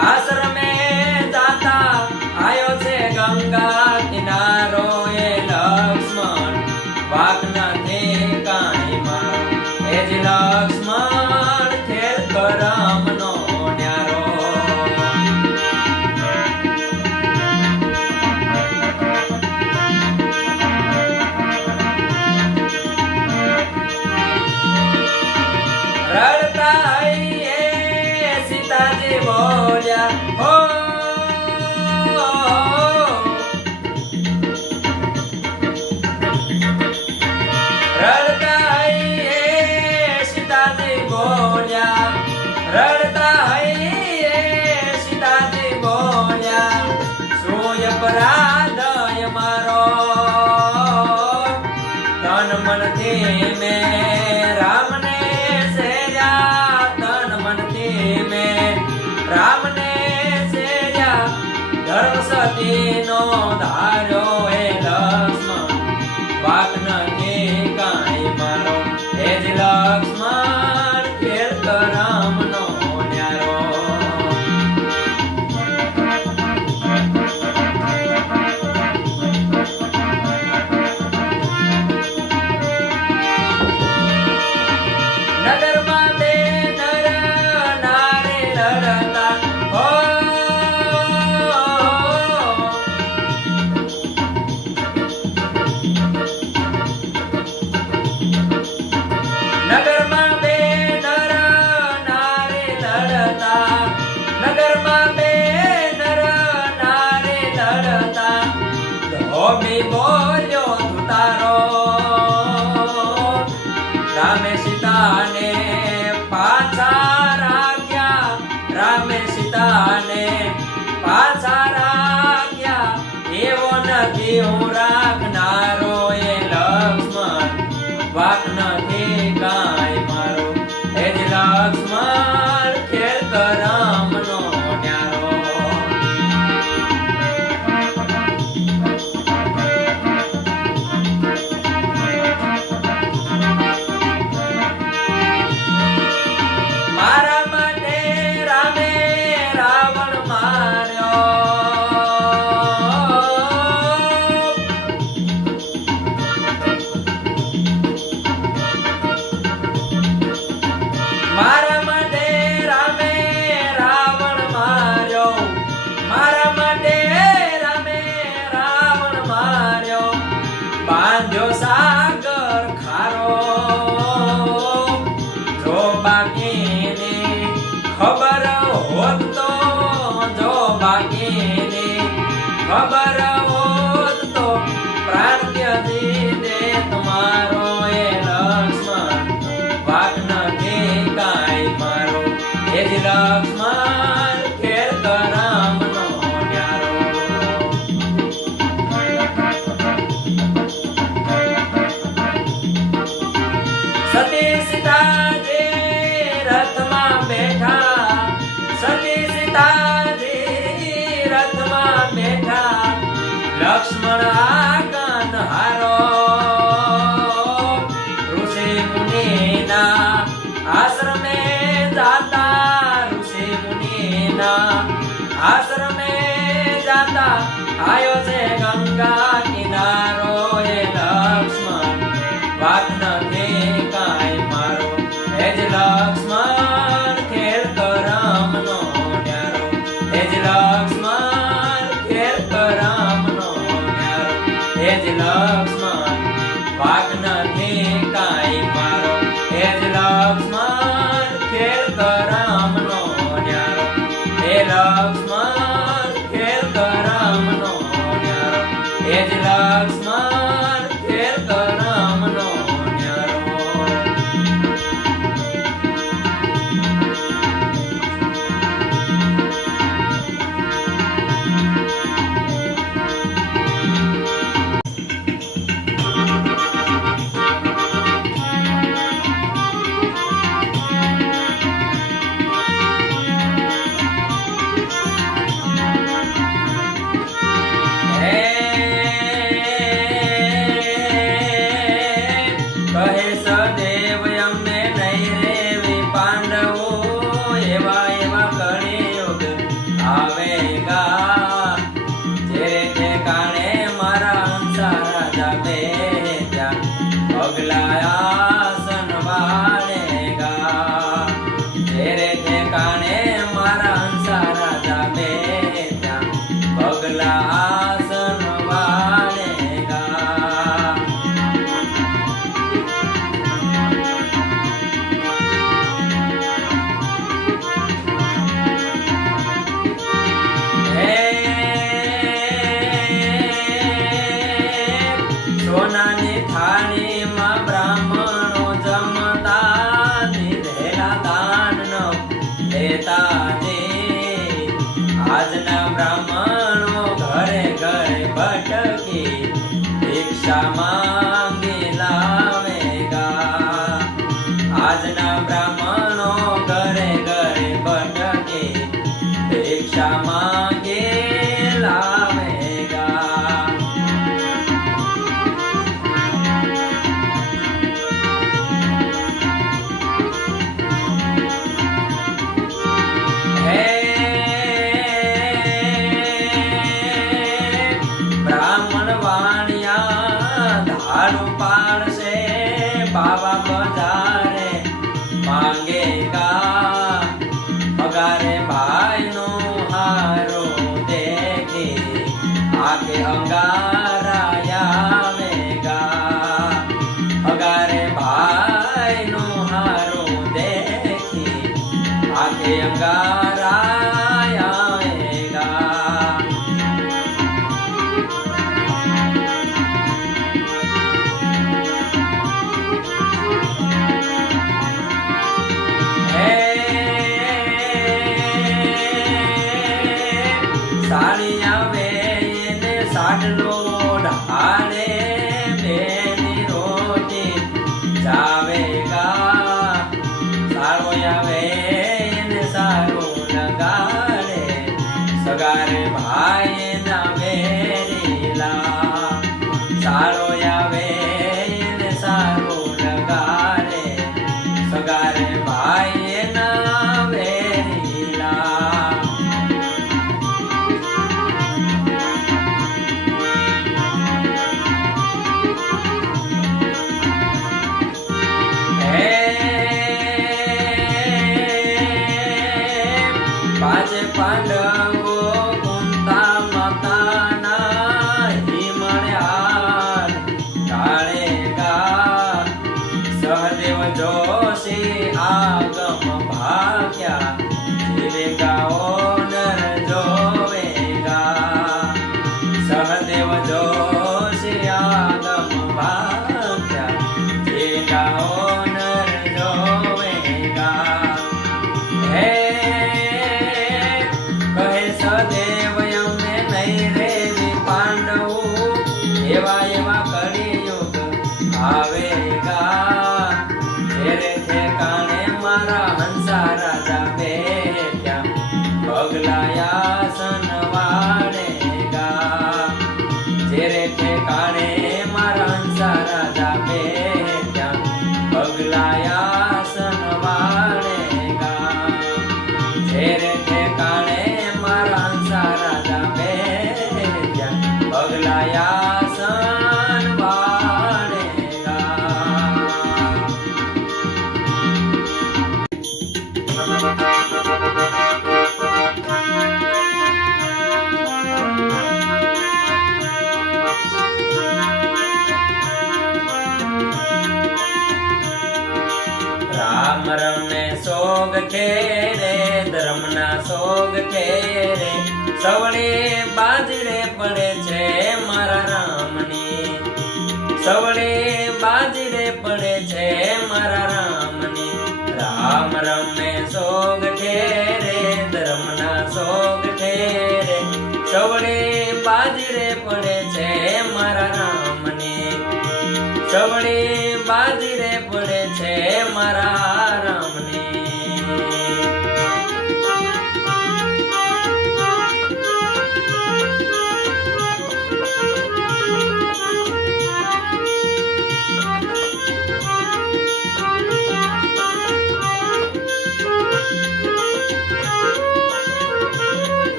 આશ્રમે જાતા આયો છે ગંગા કિનારો એ લક્ષ્મણ વાક નથી કાંઈ મારો એ જ લક્ષ્મણ ખેલ કરમનો ન્યારો રડતા હૈયે સીતાજી બોલ્યા હો રડતા હૈયે સીતાજી બોલ્યા રડતા હૈયે સીતાજી બોલ્યા શું અપરાધ મારો તન મનથી મેં રામને સેર્યા તન મનથી મેં રામને સેર્યા ધર્મ સતીનો ધાર્યો એ લક્ષ્મણ વાક નથી કાંઈ મારો એ જ લક્ષ્મણ ખેલ કરમનો ન્યારો નગરમાં બે નર નારી લડતા હો નગરમાં બે નર નારી લડતા નગરમાં બે નર નારી લડતા ધોબી બોલ્યો તુતારો રામે સીતાને પાછા રાખ્યા રામે સીતાને પાછા રાખ્યા એવો નથી હું રાખનારો એ લક્ષ્મણ વાક નથી કાંઈ મારો એ જ લક્ષ્મણ ખેલ કરમનો ન્યારો મારા માટે રામે રાવણ માર્યો મારા માટે રામે રાવણ માર્યો મારા માટે રામે રાવણ માર્યો બાંધ્યો સાગર ખારો જો બાકીની ખબર હોત તો જો બાકીની ખબર હોત તો પ્રાણ ત્યજી દે તમારો એ લક્ષ્મણ વાક નથી કાંઈ મારો એ જ લક્ષ્મણ ખેલ કરમનો ન્યારો સતી સીતાજી રથમાં બેઠા સતી સીતાજી રથમાં બેઠા લક્ષ્મણ આગન હારો ઋષિ મુનિના આશ્રમે જાતા ઋષિ મુનિના આશ્રમે જાતા આયો છે ગંગા કિનારો એ લક્ષ્મણ વાક નથી કાંઈ મારો એ જ લક્ષ્મણ ખેલ કરમનો ન્યારો એ જ લક્ષ્મણ ખેલ કરમનો ન્યારો એ જ લક્ષ્મણ વાક નથી કાંઈ મારો એ જ લક્ષ્મણ ખેલ કરમનો ન્યારો એ લક્ષ્મણ ખેલ કરમનો ન્યારો લેતા દે આજના બ્રાહ્મણો ઘરે ઘરે ભટકી ભિક્ષા માંગી લાવેગા આજના બ્રાહ્મણો ઘરે ઘરે ભટકી ભિક્ષા માંગી લાવેગા હે બ્રાહ્મણ વાણિયા ધારું પાડશે બાબા બજારે માંગેગા પગારે ભાઈનો હારો દેખી આખે અંગારા આવેગા પગારે ભાઈનો હારો દેખી આખે અંગારા આવેગા સાડી આવે એને સાડલો ઢાળે બેની રોટી જાવેગા સારો આવે એને સારું લગાડે સગારે ભાઈ ના વેરીલા સારો આવે એને સારું લગાડે સગારે ભાઈ ના વેરીલા પાંચે પાંડવો કુંતા માતાના હિમળ્યાર ટાળેગા સહદેવ જોશી આગમ ભાગ્યા જીવેગા નર જોવેગા સહદેવ જોશી આગમ ભાગ્યા જીવેગા નર જોવેગા હે કહે સદેવ અમને નહીં રેવી પાંડવું એવા એવા કળિયુગ આવેગા ઘેરે ઠેકાણે મારા હંસા રાજા બેઠ્યા પગલાયાસન વાળેગા ઘેરે ઠેકાણે મારા હંસા રાજા બેઠ્યા પગલાયાસન વાળેગા ઘેરે ઠેકાણે મારા હંસા રાજા બેઠ્યા પગલાયાસન વાળેગા રામ રમને સોગ ઠેરે ધર્મના સોગ ઠેરે સવળે બાજરે પડે છે મારા રામની સવળે બાજરે પડે છે મારા રામની રામ રમને સોગ ઠેરે ધર્મના સોગ ઠેરે સવળે બાજરે પડે છે મારા રામની સવળે બાજરે પડે છે મારા રામની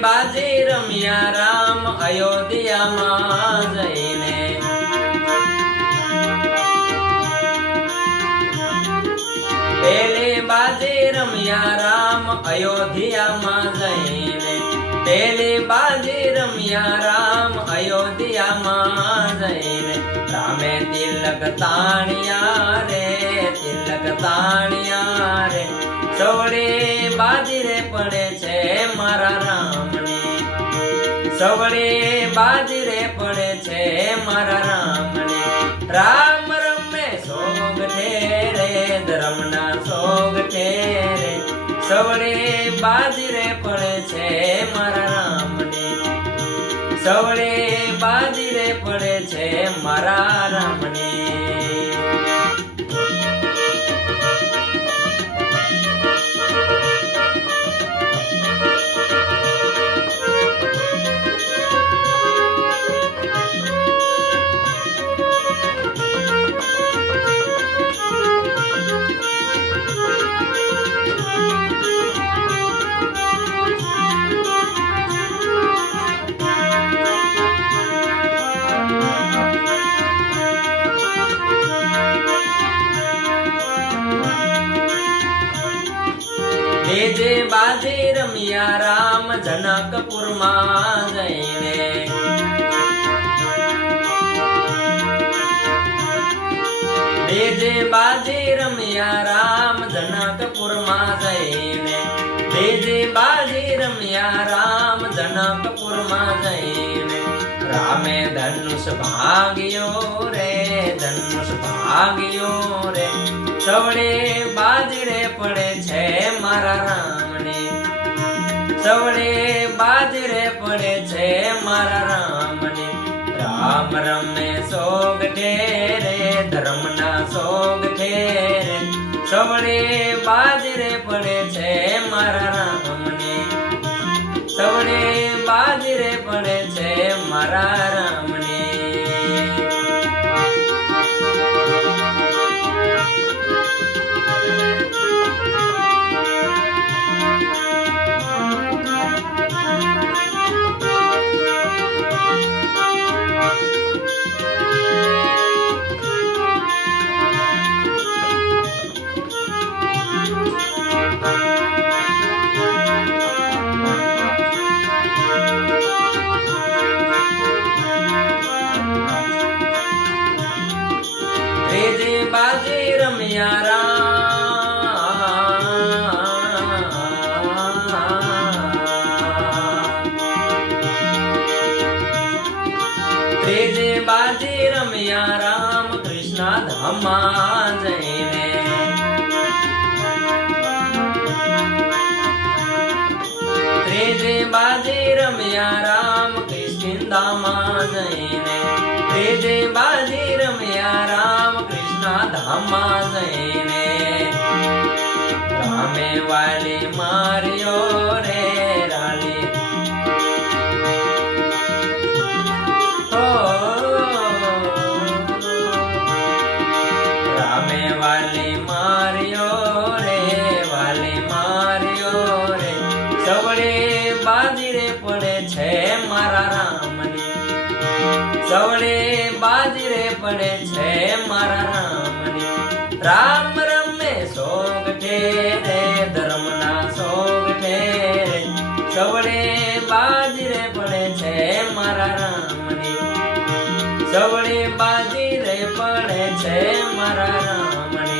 બાજી રમ્યા રામ અયોધ્યામાં જઈને પેલી બાજી રમ્યા રામ અયોધ્યામાં જઈને પેલી બાજી રમ્યા રામ અયોધ્યામાં જઈને રામે તિલક તાણ્યા રે સવડે બાજીરે પડે છે મારા રામને, સવડે બાજીરે પડે છે મારા રામને. રામ રમે સોગઠે રે ધર્મના સોગઠે રે, સવડે બાજીરે પડે છે મારા રામને, સવડે બાજીરે પડે છે મારા રામને. જે બાજી રમ્યા રામ જનકપુરમાં જઈને, જે બાજી રમ્યા રામ જનકપુરમાં જઈને, જે બાજી રમ્યા રામ જનકપુરમાં જઈને. રામે ધનુષ ભાગ્યો રે, ધનુષ ભાગ્યો રે, સવડે બાજરે પડે છે મારા રામને, સવડે બાજરે પડે છે મારા રામને. રામ રમે સોગઠે રે ધર્મના સોગઠે રે, સવડે બાજરે પડે છે મારા રામને, સવડે બાજરે પડે છે મારા રામને. બાજી રમ્યા રામ, ત્રીજે બાજી રમ્યા રામ કૃષ્ણ ધામમાં જઈને, ત્રીજે બાજી રમ્યા રામ કૃષ્ણ ધામમાં જઈને, ત્રીજે બાજી રમ્યા રામ ધામમાં જઈને. રામે વાલી માર્યો રે રાલી, રામે વાલી માર્યો રે, વાલી માર્યો રે, સવડે બાજીરે પડે છે મારા રામને, સવડે બાજીરે પડે છે મારા રામને. રામ રમે સોગઠે રે ધર્મના સોગઠે રે, સવડે બાજીરે પડે છે મારા રામને, સવડે બાજીરે પડે છે મારા રામને.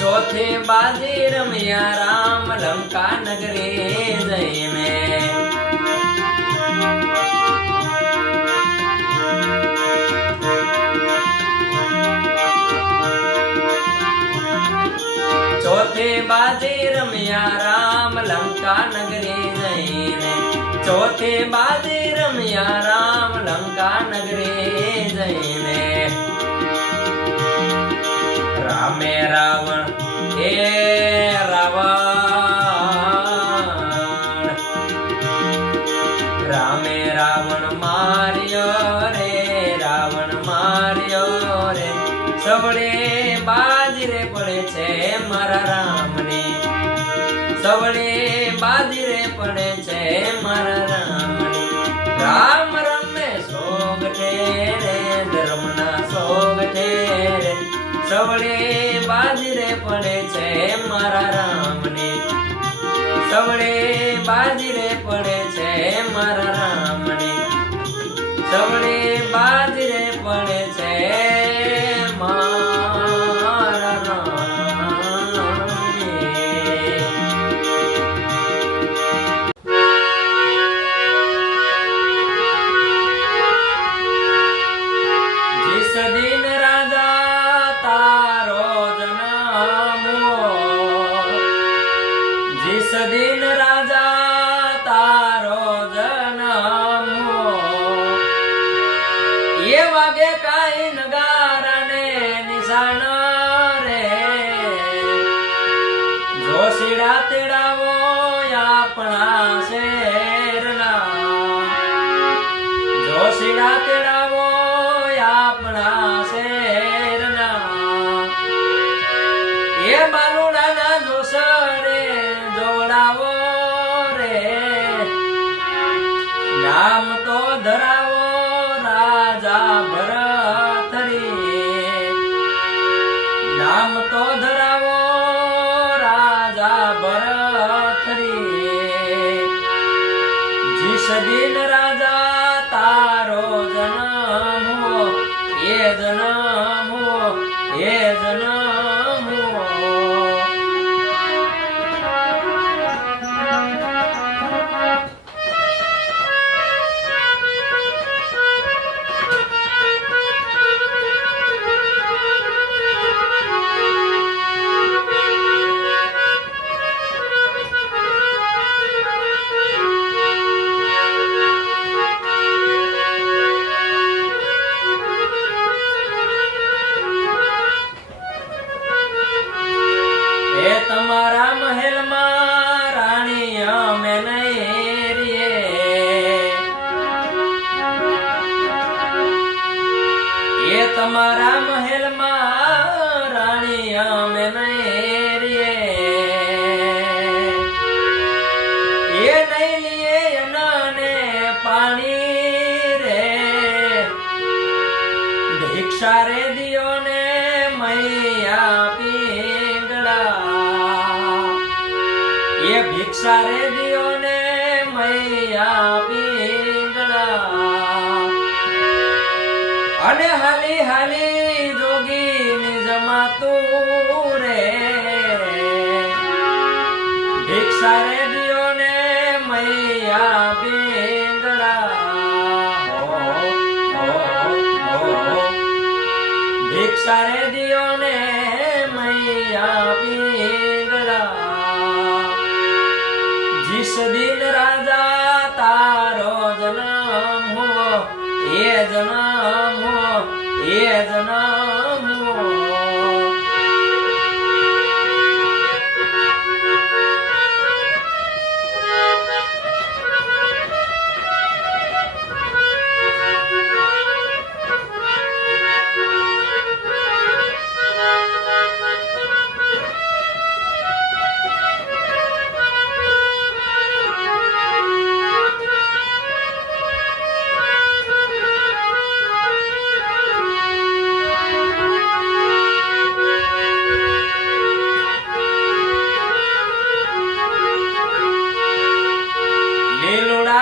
ચોથે બાજી રમ્યા રામ લંકા નગરે જઈને, ચોથે બાજી રમ્યા રામ લંકા નગરે જઈને, ચોથે બાજી રમ્યા રામ લંકા નગરે જઈને. રામે રાવણ હે રાવણ, રામે રાવણ માર્યો રે, રાવણ માર્યો રે. સવડે બાજરે પડે છે મારા રામની, સવડે બાજરે પડે છે મારા રામની. રામ રમે સોગઠે રે, ધર્મના સોગઠે રે. સવડે બાજરે પડે છે મારા રામની, સવડે બાજરે પડે છે મારા રામની. સવડે બાજરે પડે છે મારા રામની. जिस दिन राजा तारो जन्मो, जिस दिन राजा तारो जन्मो, ये वागे काई नगारा ने निशान रे. जोशीड़ा तेड़ावो अपना शेरना, जोशीड़ा तेड़ावो अपना शेरना. ये बाલુડાના જોસરે જોડાવો રે, નામ તો ધરાવો રાજા ભરતરી, નામ તો ધરાવો રાજા ભરતરી. जिस दिन राजा तारो जन्म हो, ये जन्म हो, ये जन्म हो. એ તમારા મહેલમાં રાણી અમે નહીં રીએ, એ તમારા મહેલમાં રાણી અમે નહીં રીએ. એ નહીં લીએ અન્નને પાણી રે, ભિક્ષા રે દિયો ને મૈયા પીંગળા. એ ભિક્ષા રે દિયો ને મૈયા પીંગળા. અને હાલી હાલી જોગીની જમાતું રે, ભિક્ષા રે દિયો ને મૈયા પીંગળા. ભિક્ષા રે દિયો ને મૈયા પીંગળા. जिस दिन राजा तारो जन्म हो, ये जन्म हो, ये जन्म हो.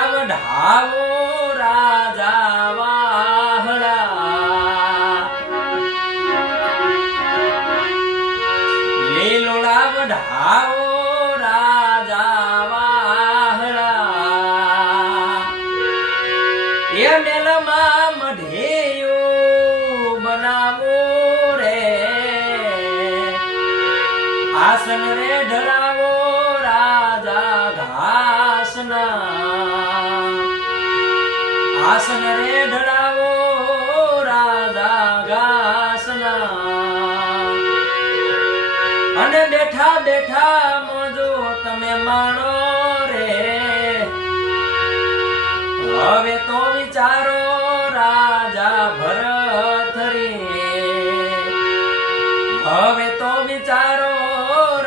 વઢાવો રાજા વાહડા, લીલોડા વઢાવો રાજા વાહડા. એ મેલમાં મઢિયું બનાવો રે, આસન રે ઢળાવો રાજા ઘાસના. આસન રે ઢળાવો રાજા ઘાસના. અને બેઠા બેઠા મોજો તમે માણો રે, હવે તો વિચારો રાજા ભરત રે, હવે તો વિચારો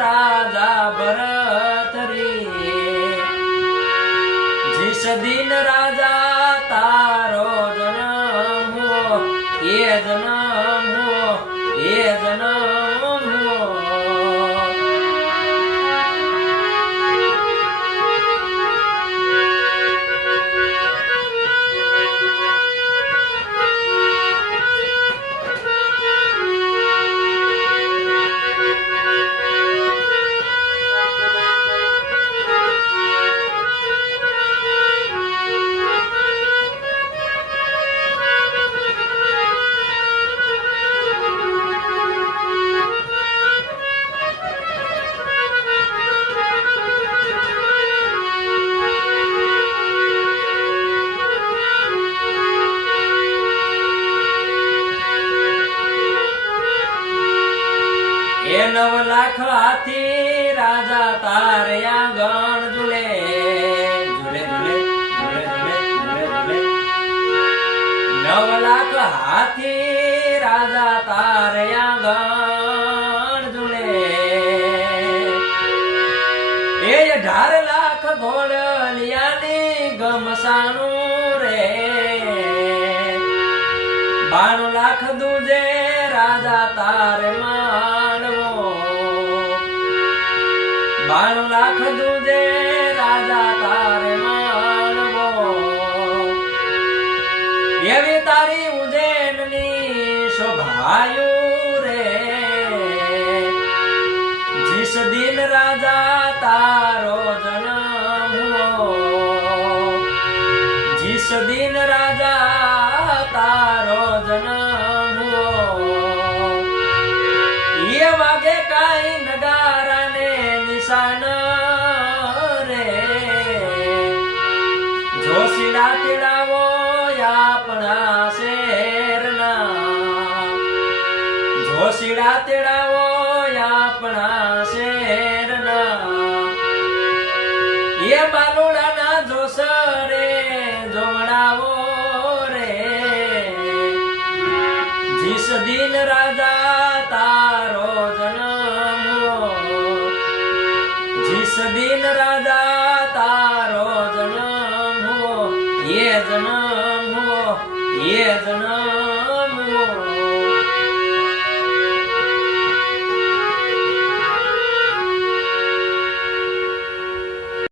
રાજા ભરત રે, જીસ દિન રાજા તારો જન્મ હો, એ જન્મ હો, એ જન્મ હો. એ 9 લાખ હાથી રાજા તારે આંગણ ઝૂલે, ઝૂલે ઝૂલે ઝૂલે ઝૂલે ઝૂલે ઝૂલે. 9 લાખ હાથી રાજા તારે આંગણ ઝૂલે, એ 18 લાખ ઘોડલિયાની ગમસાણું રે, 92 લાખ દૂજે રાજા તારે માણવો, 92 લાખ દૂજે રાજા તારે માણવો. એવી તારી ઉજ્જૈનની શોભાયું રે, જીસ દિન રાજા તારો જન્મ હો, જીસ દિન રાજા તારો જન્મ હો. એ વાગે કાઈ નગારાને નિશાન રે, જોશીડા તેડાવો આપણા શેરના, જોશીડા તેડાવો આપણા શેરના. એ બાલુડાના જોશ રે જોવડાવો રે, જીસ દિન રાજા તારો જન્મ હો, જીસ દિન રાજા તારો જન્મ હો, એ જન્મ હો, એ જન્મ